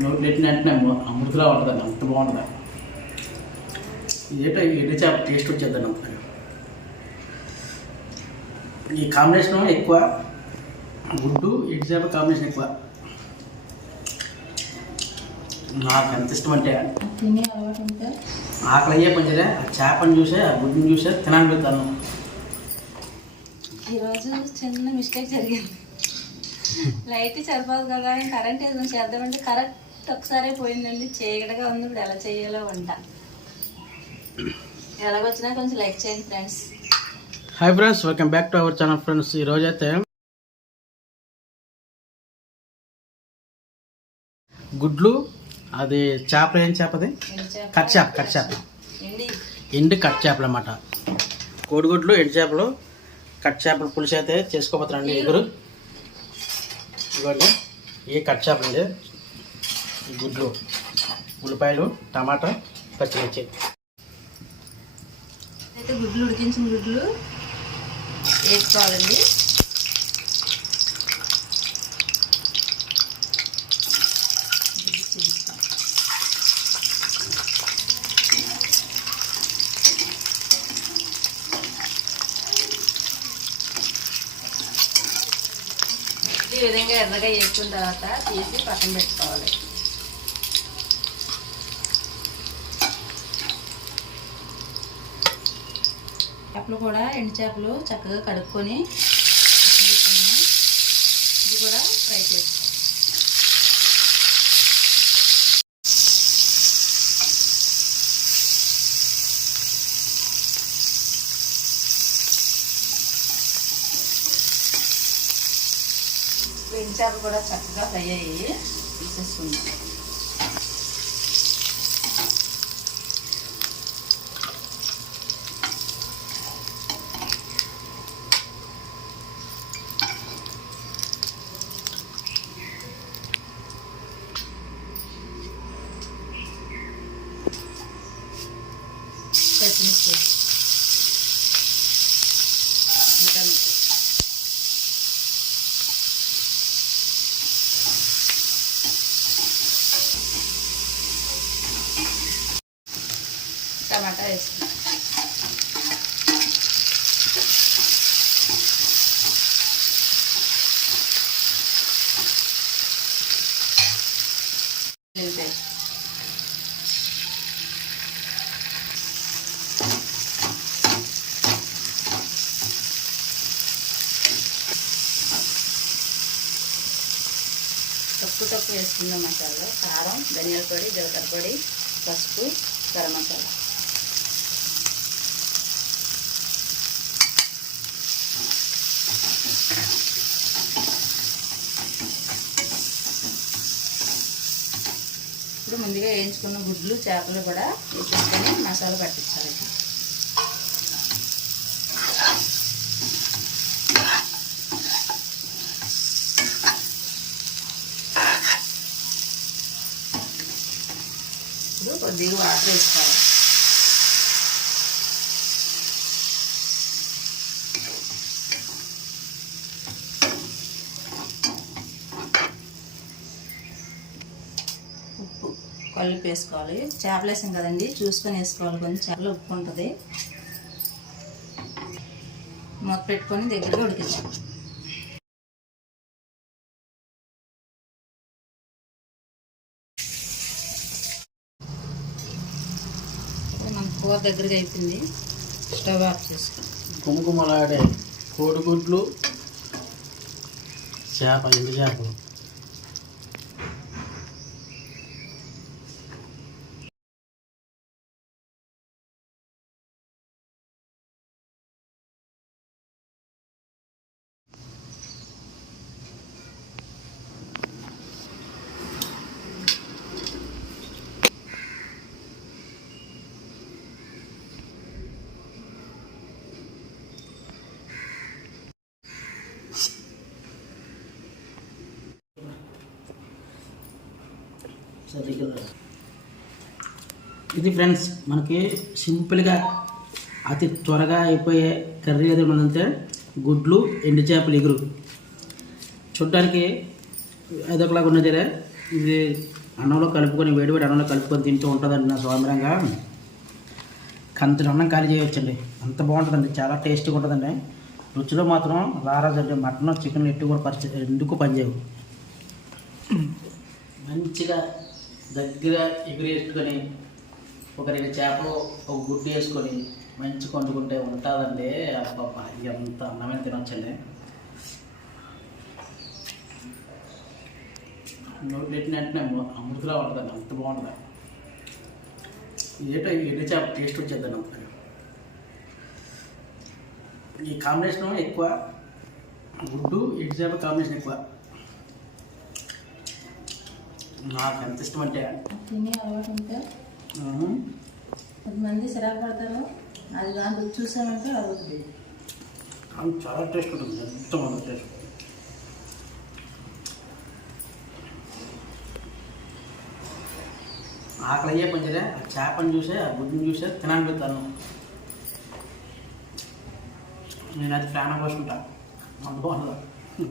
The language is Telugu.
నోటి నెట్టిన వెంటనే అమృతలా ఉంటుందండి, అంత బాగుంటుంది. ఇదేంటో ఎండు చేప టేస్ట్ వచ్చేద్దండి అంత. ఈ కాంబినేషన్ ఎక్కువ, గుడ్డు ఎండు చేప కాంబినేషన్ ఎక్కువ. నాకు ఎంత ఇష్టం అంటే ఆకలి అయ్యే పనిచేరే ఆ చేపని చూసే ఆ గుడ్డుని చూసే తినాలనిపిస్తాను. ఈరోజు చిన్న మిస్టేక్ జరిగింది. లైట్ సరిపోదు కదా అని కరెంట్ ఏదో చేద్దామంటే కరెక్ట్ ఒకసారి పోయిందండి. చీకటిగా ఉంది. ఇప్పుడు ఎలా చేయాలో వంట. ఎలాగొచ్చినా కొంచెం లైక్ చేయండి friends. Hi friends, welcome back to our channel friends. ఈరోజు అయితే గుడ్లు, అది చేపలు, ఏం చేపది కట్ చేప ఎండు కట్ చేపలు అన్నమాట. కోడిగుడ్లు, ఎండు చేపలు, కట్ చేపలు పులుసు అయితే చేసుకోపోతారండి. ఎగురు ఇవ్వండి, ఏ కట్ చేపలు అండి. ఈ గుడ్లు, ఉల్లిపాయలు, టమాటా, పచ్చిమిర్చి. అయితే గుడ్లు ఉడికించిన గుడ్లు వేసుకోవాలండి. ఈ విధంగా ఎర్రగా వేసుకున్న తర్వాత తీసి పక్కన పెట్టుకోవాలి. చేపలు కూడా, ఎండు చేపలు చక్కగా కడుక్కొని ఇది కూడా ఫ్రై చేసుకోవాలి. ఎండు చేపలు కూడా చక్కగా ఫ్రై అయ్యి తీసేసుకుందాం. పచ్చిమిర్చి, టమాటా వేసుకుంటాం. తక్కువ వేసుకున్న మసాలా, కారం, ధనియాల పొడి, జీలకర్ర పొడి, పసుపు, గరం మసాలా. ఇప్పుడు ముందుగా వేయించుకున్న గుడ్లు, చేపలు కూడా వేసేసుకొని మసాలా పట్టించాలి. ఇప్పుడు కొద్దిగా వాటర్ వేసుకోవాలి. ఉప్పు కలిపి వేసుకోవాలి. చేపలు వేసాం కదండి, చూసుకొని వేసుకోవాలి. కొంచెం చేపలు ఉప్పు ఉంటుంది. మూత పెట్టుకొని దగ్గరగా ఉడికించాలి. మన కూర దగ్గరగా అయిపోయింది. స్టవ్ ఆఫ్ చేసుకోవాలి. గుమగుమలాడే కోడిగుడ్లు, చేప, ఎండు చేపలు. ఇది ఫ్రెండ్స్ మనకి సింపుల్గా అతి త్వరగా అయిపోయే కర్రీ ఏదో ఉందంటే గుడ్లు, ఎండు చేపలు ఎగురు. చూడ్డానికి అదొకలాగా ఉన్నదిలే. ఇది అన్నంలో కలుపుకొని వేడివేడి అన్నంలో కలుపుకొని తింటూ ఉంటుందండి నా స్వామిరంగా కంతులు అన్నం ఖాళీ చేయవచ్చండి. అంత బాగుంటుందండి, చాలా టేస్టీగా ఉంటుందండి. రుచిలో మాత్రం రారాజండి. మటన్ చికెన్ ఎట్టు కూడా ఎందుకు పనిచేయవు. మంచిగా దగ్గర ఎగురేసుకొని ఒక 2 చేపలు ఒక గుడ్డు వేసుకొని మంచిగా వండుకుంటే ఉంటుందండి. అబ్బా ఎంత అన్నమే తినొచ్చండి. నోట్లు ఎట్టిన వెంటనే అమృతలా ఉంటుందండి, అంత బాగుంటుంది. ఇదేటో ఎండు చేప టేస్ట్ వచ్చేద్దండి అంత. ఈ కాంబినేషన్ ఎక్కువ, గుడ్డు ఎండు చేప కాంబినేషన్ ఎక్కువ. నాకు ఎంత ఇష్టం అంటే తినే అలవాటు ఉంటే కొంతమంది సిరాకు పడతారు, అది దాంట్లో చూసామంటే అది చాలా టేస్ట్ ఉంటుంది, ఎంత బాగుంది టేస్ట్. ఆకలి అయ్యే పంచరే ఆ చేపని చూసే ఆ గుడ్డుని చూసే తినాలనిపిస్తాను. నేను అది ఫ్యాన్ పోసుకుంటా, అంత బాగుంటుంది.